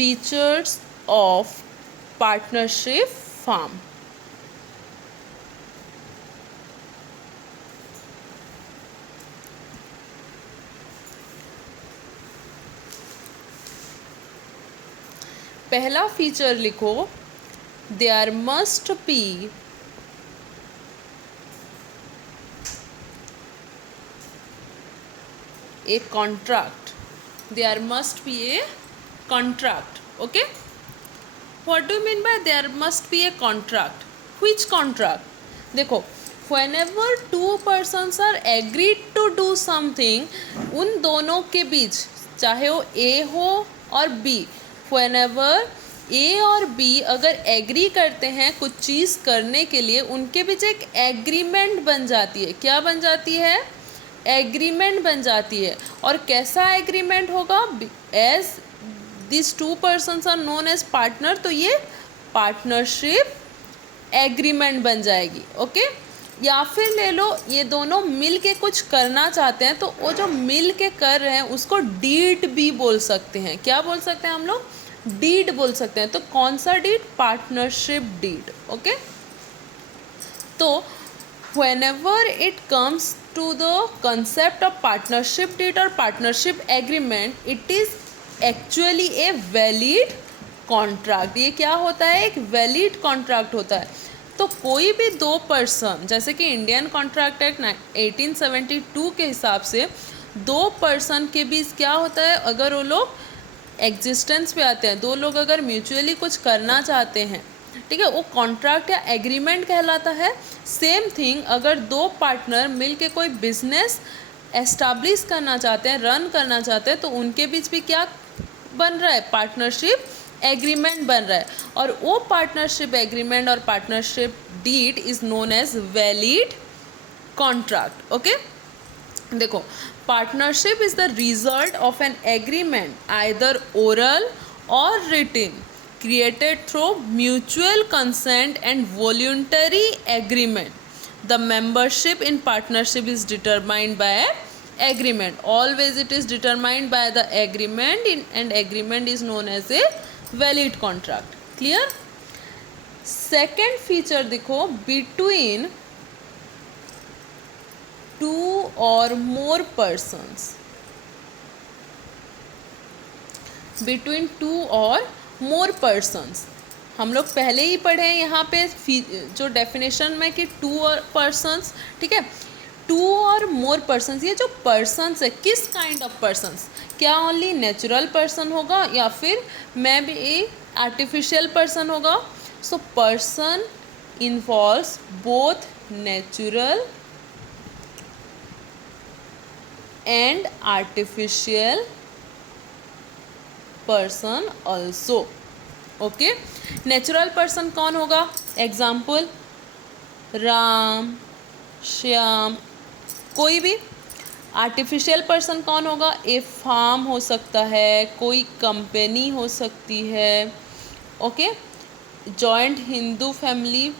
Features of partnership firm. पहला feature लिखो, there must be a contract. There must be a contract. Okay, what do you mean by there must be a contract? Which contract? देखो, whenever two persons are agreed to do something, उन दोनों के बीच, चाहे वो A हो और B, whenever A और B अगर एग्री करते हैं कुछ चीज़ करने के लिए, उनके बीच एक एग्रीमेंट बन जाती है। क्या बन जाती है? एग्रीमेंट बन जाती है। और कैसा एग्रीमेंट होगा? As this two persons are known as partner, तो ये पार्टनरशिप एग्रीमेंट बन जाएगी। ओके, या फिर ले लो ये दोनों मिल के कुछ करना चाहते हैं, तो वो जो मिल के कर रहे हैं उसको डीड भी बोल सकते हैं। क्या बोल सकते हैं हम लोग? डीड बोल सकते हैं। तो कौन सा डीड? Partnership deed. ओके, तो whenever it comes to the concept of partnership deed or partnership agreement, it is actually a valid contract। ये क्या होता है? एक वैलिड कॉन्ट्रैक्ट होता है। तो कोई भी दो पर्सन, जैसे कि इंडियन कॉन्ट्रैक्ट एक्ट 1872 के हिसाब से दो पर्सन के बीच क्या होता है? अगर वो लोग एग्जिस्टेंस पे आते हैं, दो लोग अगर म्यूचुअली कुछ करना चाहते हैं, ठीक है, वो कॉन्ट्रैक्ट या एग्रीमेंट कहलाता है। सेम थिंग, अगर दो पार्टनर मिलके कोई बिजनेस एस्टैब्लिश करना चाहते हैं, रन करना चाहते हैं, तो उनके बीच भी क्या बन रहा है? पार्टनरशिप एग्रीमेंट बन रहा है। और वो पार्टनरशिप एग्रीमेंट और partnership deed is known as valid contract. Okay, देखो, partnership is the result of an agreement either oral or written created through mutual consent and voluntary agreement. The membership in partnership is determined by agreement. Always it is determined by the agreement and agreement is known as a valid contract. Clear? Second feature देखो, between two or more persons. Between two or more persons, हम लोग पहले ही पढ़े हैं यहाँ पे जो definition में कि टू और पर्सनस, ठीक है, टू और मोर पर्सनस। ये जो पर्सनस है, किस काइंड ऑफ पर्सनस? क्या ओनली नेचुरल पर्सन होगा या फिर मैं भी आर्टिफिशियल पर्सन होगा? So person involves both natural and artificial person also. Okay, natural person कौन होगा? एग्जाम्पल, राम, श्याम, कोई भी। आर्टिफिशियल पर्सन कौन होगा? ए फार्म हो सकता है, कोई कंपनी हो सकती है। Okay, joint Hindu family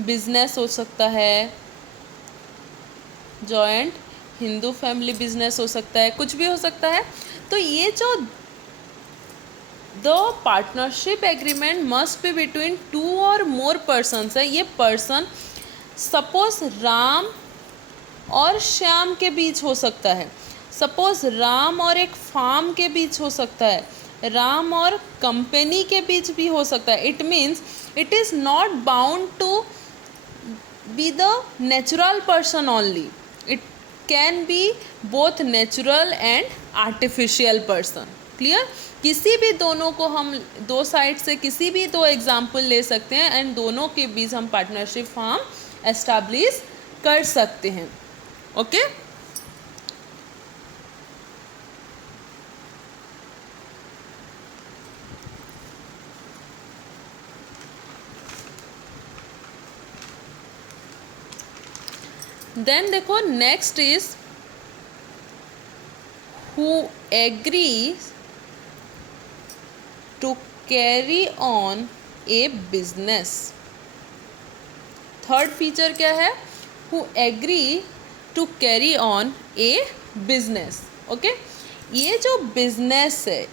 business हो सकता है, जॉइंट हिंदू फैमिली बिजनेस हो सकता है, कुछ भी हो सकता है। तो ये जो the partnership agreement must be between two और मोर पर्सनस है। ये पर्सन सपोज राम और श्याम के बीच हो सकता है, सपोज राम और एक फार्म के बीच हो सकता है, राम और कंपनी के बीच भी हो सकता है। It means it is not bound to be the natural person only, it can be both natural and artificial person. Clear? किसी भी दोनों को हम दो साइड से किसी भी दो एग्जाम्पल ले सकते हैं एंड दोनों के बीच हम पार्टनरशिप फॉर्म एस्टैब्लिश कर सकते हैं। ओके, देन देखो, next is who agrees to carry on a business। Third feature क्या है? who agree to carry on a business। Okay, ये जो बिजनेस है,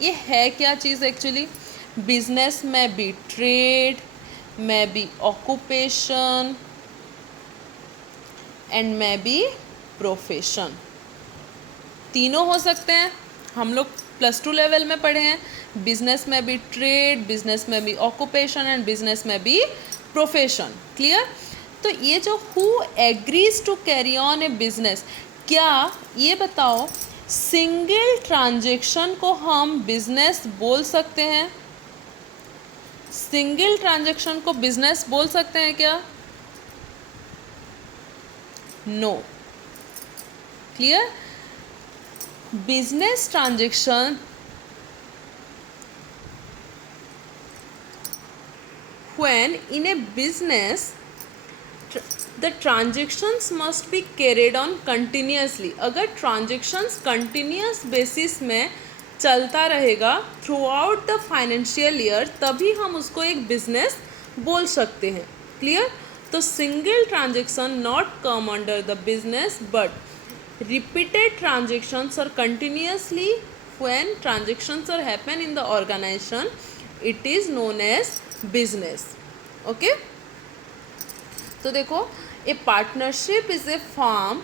ये है क्या चीज़ एक्चुअली? बिजनेस में भी ट्रेड, में भी ऑक्यूपेशन एंड में भी प्रोफेशन, तीनों हो सकते हैं। हम लोग +2 लेवल में पढ़े हैं, बिजनेस में भी ट्रेड, बिजनेस में भी ऑक्यूपेशन एंड बिजनेस में भी प्रोफेशन। क्लियर? तो ये जो who agrees to carry on a business, क्या ये बताओ सिंगल ट्रांजेक्शन को हम बिजनेस बोल सकते हैं? सिंगल ट्रांजेक्शन को बिजनेस बोल सकते हैं क्या? No. Clear? business transaction when in a business the transactions must be carried on continuously। अगर transactions continuous basis में चलता रहेगा through out the financial year, तभी हम उसको एक बिजनेस बोल सकते हैं। क्लियर? तो single transaction not come under the business, but repeated transactions or continuously when transactions are happen in the organization, it is known as business। okay? तो देखो, a partnership is a form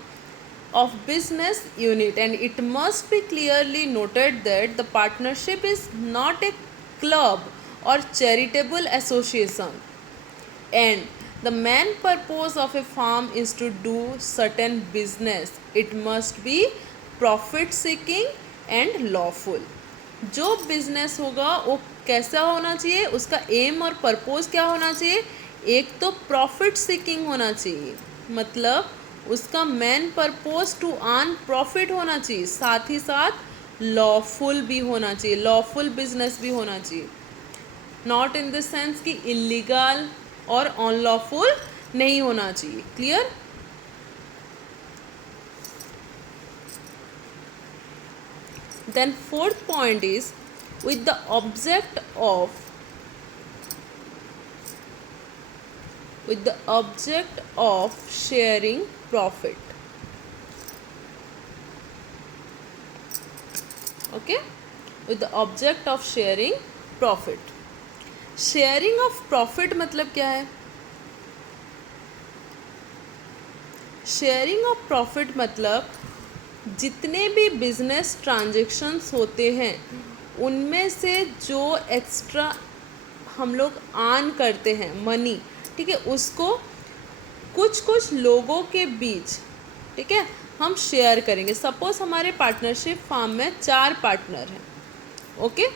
of business unit and it must be clearly noted that the partnership is not a club or charitable association and the main purpose of a firm is to do certain business। it must be profit seeking and lawful। जो business होगा वो कैसा होना चाहिए, उसका M और purpose क्या होना चाहिए? एक तो प्रॉफिट सीकिंग होना चाहिए, मतलब उसका main purpose to earn profit होना चाहिए, साथ ही साथ लॉफुल भी होना चाहिए, लॉफुल बिजनेस भी होना चाहिए। नॉट इन द सेंस कि इलीगल और अनलॉफुल नहीं होना चाहिए। Clear? Then fourth point is with the object of sharing profit। okay? with the object of sharing profit। Sharing of profit मतलब क्या है? शेयरिंग ऑफ प्रॉफिट मतलब जितने भी बिजनेस ट्रांजेक्शन्स होते हैं उनमें से जो एक्स्ट्रा हम लोग अर्न करते हैं मनी, ठीक है, उसको कुछ कुछ लोगों के बीच, ठीक है, हम शेयर करेंगे। सपोज हमारे पार्टनरशिप फार्म में 4 पार्टनर हैं। ओके?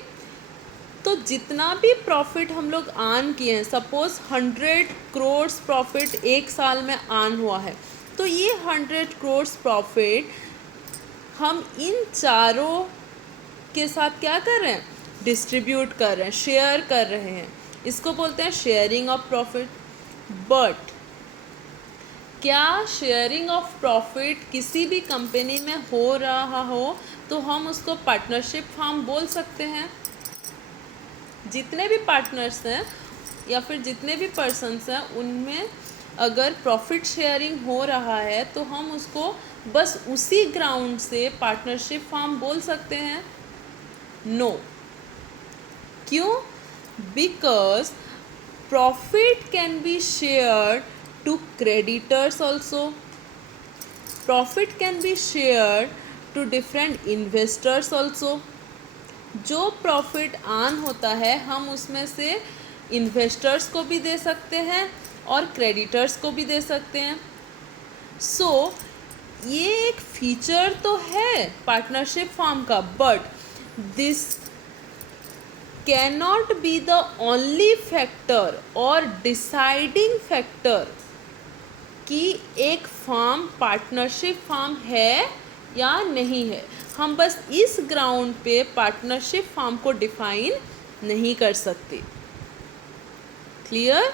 तो जितना भी प्रॉफिट हम लोग अर्न किए हैं, सपोज 100 करोड़ प्रॉफिट एक साल में अर्न हुआ है, तो ये 100 करोड़ प्रॉफिट हम इन चारों के साथ क्या कर रहे हैं? डिस्ट्रीब्यूट कर रहे हैं, शेयर कर रहे हैं। इसको बोलते हैं शेयरिंग ऑफ प्रॉफिट। बट क्या शेयरिंग ऑफ प्रॉफिट किसी भी कंपनी में हो रहा हो तो हम उसको पार्टनरशिप फार्म बोल सकते हैं? जितने भी पार्टनर्स हैं या फिर जितने भी पर्सन्स हैं उनमें अगर प्रॉफिट शेयरिंग हो रहा है तो हम उसको बस उसी ग्राउंड से पार्टनरशिप फार्म बोल सकते हैं? नो। क्यों? Because profit can be shared to creditors also, profit can be shared to different investors also. जो प्रॉफिट अर्न होता है हम उसमें से इन्वेस्टर्स को भी दे सकते हैं और क्रेडिटर्स को भी दे सकते हैं। सो ये एक फीचर तो है पार्टनरशिप फॉर्म का, but this can not be the only factor और डिसाइडिंग फैक्टर कि एक फॉर्म पार्टनरशिप फॉर्म है या नहीं है। हम बस इस ग्राउंड पे पार्टनरशिप फॉर्म को डिफाइन नहीं कर सकते। Clear?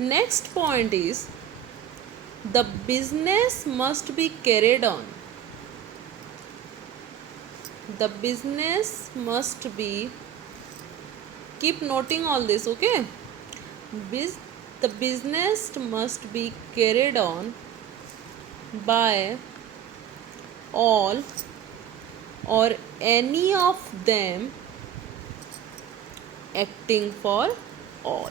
Next point is the business must be carried on, the business must be, keep noting all this, okay? The business must be carried on by all or any of them acting for all.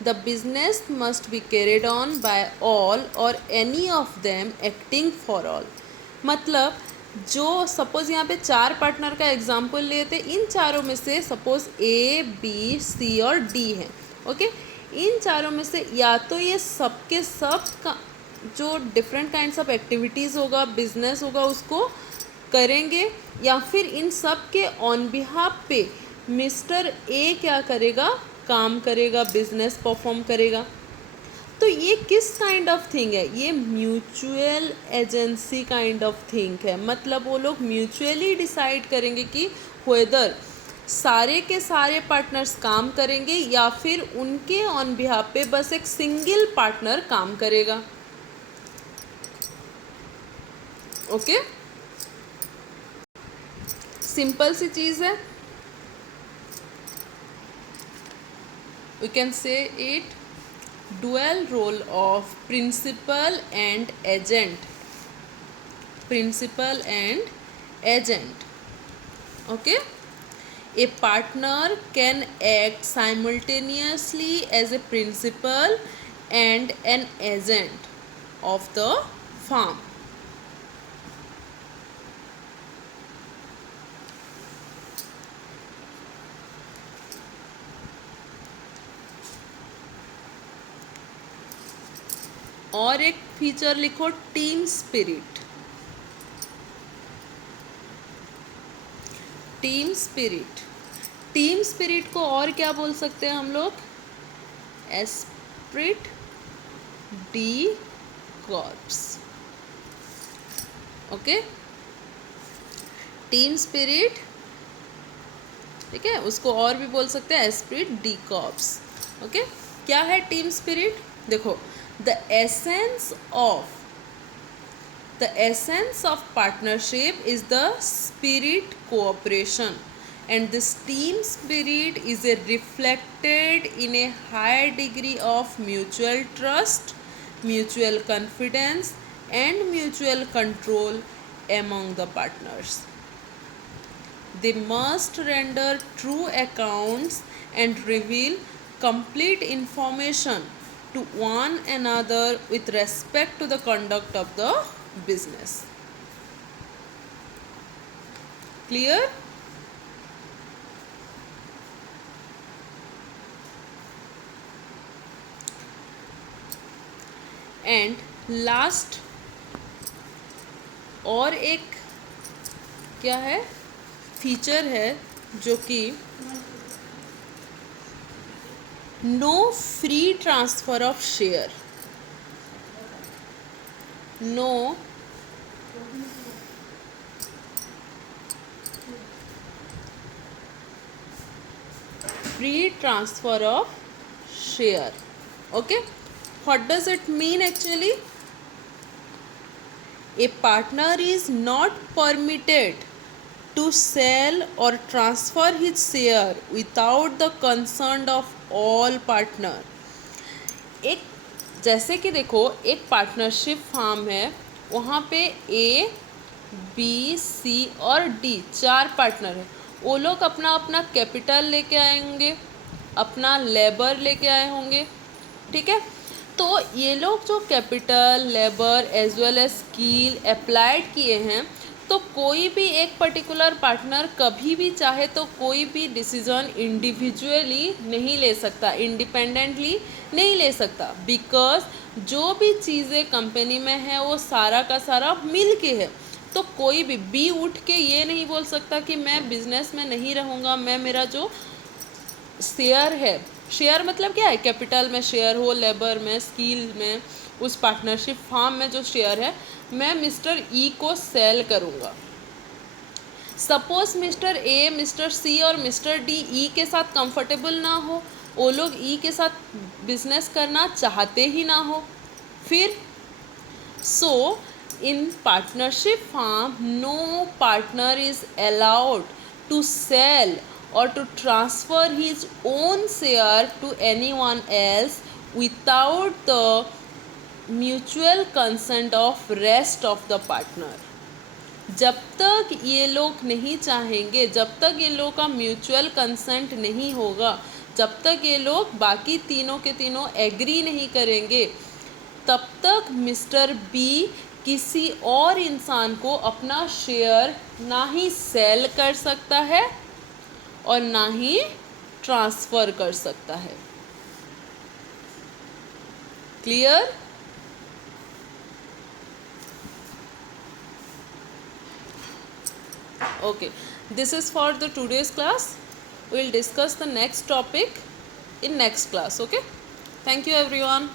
The business must be carried on by all or any of them acting for all. मतलब जो suppose यहाँ पे 4 partner का example लेते, इन चारों में से suppose A B C और डी है, ओके। इन चारों में से या तो ये सब के सब का जो डिफरेंट काइंड्स ऑफ एक्टिविटीज़ होगा, बिजनेस होगा, उसको करेंगे, या फिर इन सब के ऑन बिहाफ पे मिस्टर ए क्या करेगा, काम करेगा, बिजनेस परफॉर्म करेगा। तो ये किस काइंड ऑफ थिंग है, ये mutual agency kind of thing है। मतलब वो लोग म्यूचुअली डिसाइड करेंगे कि वेदर सारे के सारे पार्टनर्स काम करेंगे या फिर उनके ऑन बिहाफ पे बस एक सिंगल पार्टनर काम करेगा, ओके। सिंपल सी चीज़ है। We can say it dual role of principal and agent. Principal and agent. Okay. A partner can act simultaneously as a principal and an agent of the firm. और एक feature लिखो, team spirit. Team spirit, team spirit को और क्या बोल सकते हैं हम लोग, Spirit D corps, okay. Team spirit, ठीक है, उसको और भी बोल सकते हैं एस्पिरिट डी कॉर्प्स, ओके। क्या है टीम स्पिरिट, देखो, the essence of partnership is the spirit cooperation, and this team spirit is reflected in a high degree of mutual trust, mutual confidence and mutual control among the partners. They must render true accounts and reveal complete information to one another with respect to the conduct of the business. Clear? And last और एक क्या है, feature है जो कि no free transfer of share. No free transfer of share, okay. What does it mean actually, a partner is not permitted to sell or transfer his share without the consent of all partner। एक जैसे कि देखो, एक partnership farm है, वहाँ पे A B C और D 4 partner है। वो लोग अपना अपना कैपिटल लेके आएंगे, अपना लेबर लेके आए होंगे, ठीक है। तो ये लोग जो capital, labour as well as skill applied किए हैं, तो कोई भी एक पर्टिकुलर पार्टनर कभी भी चाहे तो कोई भी डिसीजन इंडिविजुअली नहीं ले सकता, इंडिपेंडेंटली नहीं ले सकता, बिकॉज जो भी चीज़ें कंपनी में है वो सारा का सारा मिल के है। तो कोई भी उठ के ये नहीं बोल सकता कि मैं बिजनेस में नहीं रहूँगा, मैं मेरा जो शेयर है, शेयर मतलब क्या है, कैपिटल में शेयर हो, लेबर में, स्किल में, उस पार्टनरशिप फार्म में जो शेयर है, मैं मिस्टर ई को सेल करूँगा। सपोज मिस्टर ए, मिस्टर सी और मिस्टर डी ई के साथ कंफर्टेबल ना हो, वो लोग ई के साथ बिजनेस करना चाहते ही ना हो, फिर सो in partnership firm no partner is allowed to sell or to transfer his own share to anyone else without the mutual consent of rest of the partner. जब तक ये लोग नहीं चाहेंगे, जब तक ये लोग का म्यूचुअल कंसेंट नहीं होगा, जब तक ये लोग बाकी तीनों के तीनों एग्री नहीं करेंगे, तब तक मिस्टर बी किसी और इंसान को अपना शेयर ना ही सेल कर सकता है और ना ही ट्रांसफ़र कर सकता है. Clear? Okay, this is for the today's class. We will discuss the next topic in next class. Okay, thank you everyone.